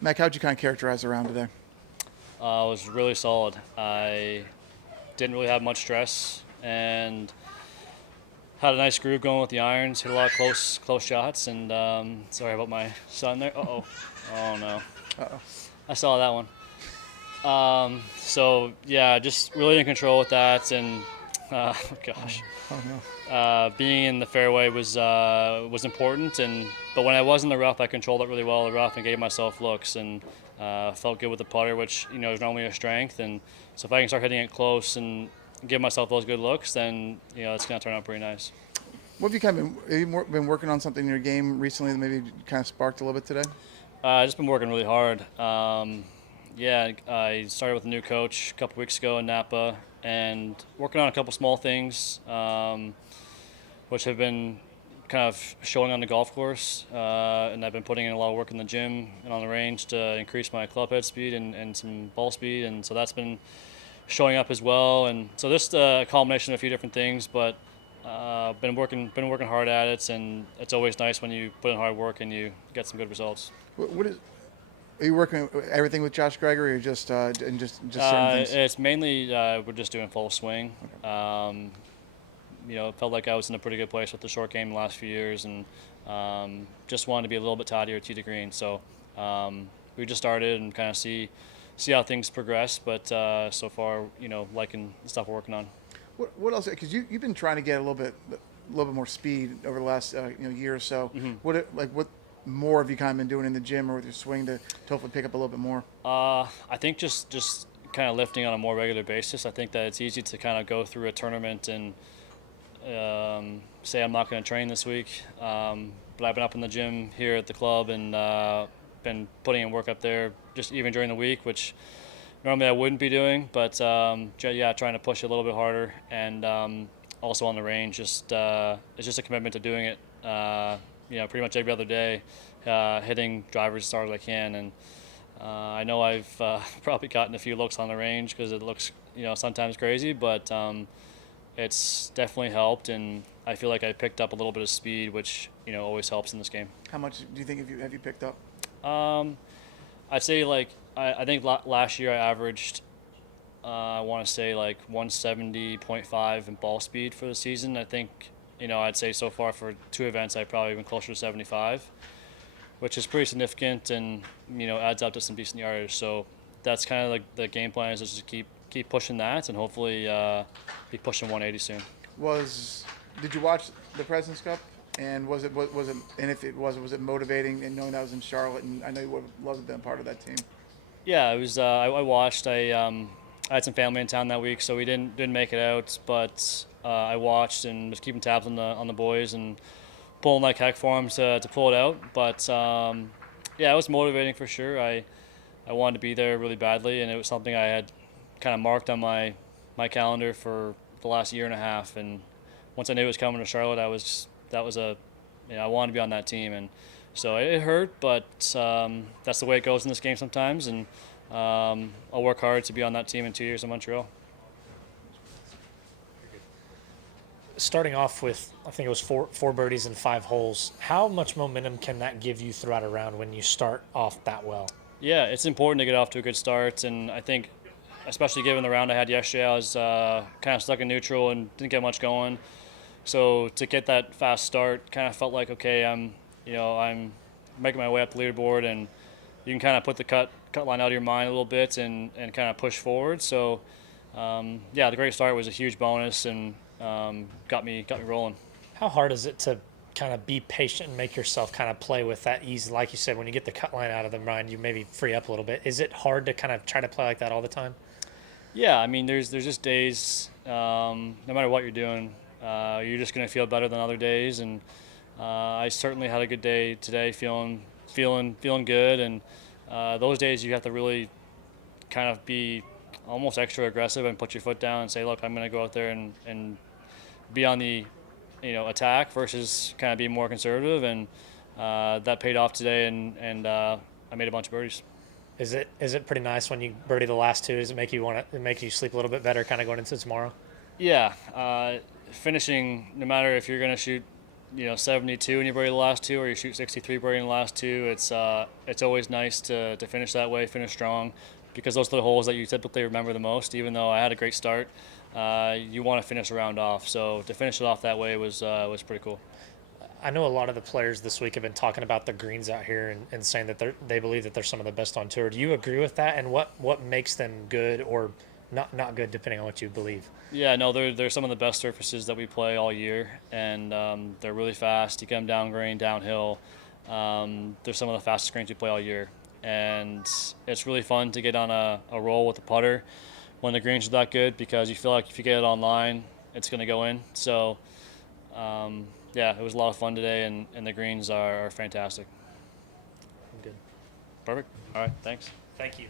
Mac, how'd you kind of characterize the round today? It was really solid. I didn't really have much stress and had a nice groove going with the irons. Hit a lot of close shots. And sorry about my son there. Oh no, Uh-oh. I saw that one. So yeah, just really in control with that. And oh gosh, Oh no. being in the fairway was important. And but when I was in the rough, I controlled it really well in the rough and gave myself looks and felt good with the putter, which is normally a strength. And so if I can start hitting it close and give myself those good looks, then it's gonna turn out pretty nice. What have you kind of been working on something in your game recently that maybe kind of sparked a little bit today? I've just been working really hard. Yeah, I started with a new coach a couple weeks ago in Napa and working on a couple small things, which have been kind of showing on the golf course. And I've been putting in a lot of work in the gym and on the range to increase my club head speed and some ball speed. And so that's been showing up as well. And so just a combination of a few different things, but been working hard at it, and it's always nice when you put in hard work and you get some good results. What is? Are you working everything with Josh Gregory, or just and just certain things? It's mainly we're just doing full swing. It felt like I was in a pretty good place with the short game the last few years, and just wanted to be a little bit tidier tee to green. So we just started and kind of see how things progress. But so far, liking the stuff we're working on. What else? Because you've been trying to get a little bit more speed over the last year or so. Mm-hmm. What more have you kind of been doing in the gym or with your swing to hopefully pick up a little bit more? I think just kind of lifting on a more regular basis. I think that it's easy to kind of go through a tournament and say I'm not going to train this week, but I've been up in the gym here at the club and been putting in work up there just even during the week, which normally I wouldn't be doing. But yeah, trying to push a little bit harder and also on the range. It's just a commitment to doing it. Pretty much every other day, hitting drivers as hard as I can. And I know I've probably gotten a few looks on the range because it looks, sometimes crazy, but it's definitely helped. And I feel like I picked up a little bit of speed, which, always helps in this game. How much do you think have you picked up? I'd say like, I think last year I averaged, I want to say like 170.5 in ball speed for the season. I think, I'd say so far for two events, I've probably been closer to 75, which is pretty significant and, adds up to some decent yardage. So that's kind of like the game plan is just to keep pushing that and hopefully be pushing 180 soon. Did you watch the President's Cup? And was it and if it was it motivating and knowing that was in Charlotte, and I know you would have loved to have been part of that team. Yeah, it was. I watched. I had some family in town that week, so we didn't make it out. But I watched and was keeping tabs on the boys and pulling like heck for them to pull it out. But yeah, it was motivating for sure. I wanted to be there really badly, and it was something I had kind of marked on my calendar for the last year and a half. And once I knew it was coming to Charlotte, I wanted to be on that team. And so it hurt, but that's the way it goes in this game sometimes. And I'll work hard to be on that team in 2 years in Montreal. Starting off with, I think it was four birdies and 5 holes. How much momentum can that give you throughout a round when you start off that well? Yeah, it's important to get off to a good start, and I think, especially given the round I had yesterday, I was kind of stuck in neutral and didn't get much going. So to get that fast start, kind of felt like, okay, I'm making my way up the leaderboard, and you can kind of put the cut line out of your mind a little bit and kind of push forward. So yeah, the great start was a huge bonus and got me rolling. How hard is it to kind of be patient and make yourself kind of play with that ease? Like you said, when you get the cut line out of the mind, you maybe free up a little bit. Is it hard to kind of try to play like that all the time? Yeah, I mean, there's just days, no matter what you're doing, you're just going to feel better than other days. And I certainly had a good day today, feeling good. And those days you have to really kind of be almost extra aggressive and put your foot down and say, look, I'm going to go out there and be on the attack versus kind of be more conservative. And that paid off today, and I made a bunch of birdies. Is it pretty nice when you birdie the last two? Does it make you sleep a little bit better kind of going into tomorrow? Yeah, finishing, no matter if you're going to shoot 72 and you birdie the last two, or you shoot 63 birdie in the last two, it's always nice to finish that way, finish strong, because those are the holes that you typically remember the most. Even though I had a great start, you want to finish a round off. So to finish it off that way was pretty cool. I know a lot of the players this week have been talking about the greens out here and saying that they believe that they're some of the best on tour. Do you agree with that? And what makes them good or not good, depending on what you believe? Yeah, no, they're some of the best surfaces that we play all year, and they're really fast. You get them down green, downhill. They're some of the fastest greens we play all year, and it's really fun to get on a roll with the putter when the greens are that good, because you feel like if you get it online, it's going to go in. So, yeah, it was a lot of fun today, and the greens are fantastic. I'm good. Perfect. All right, thanks. Thank you.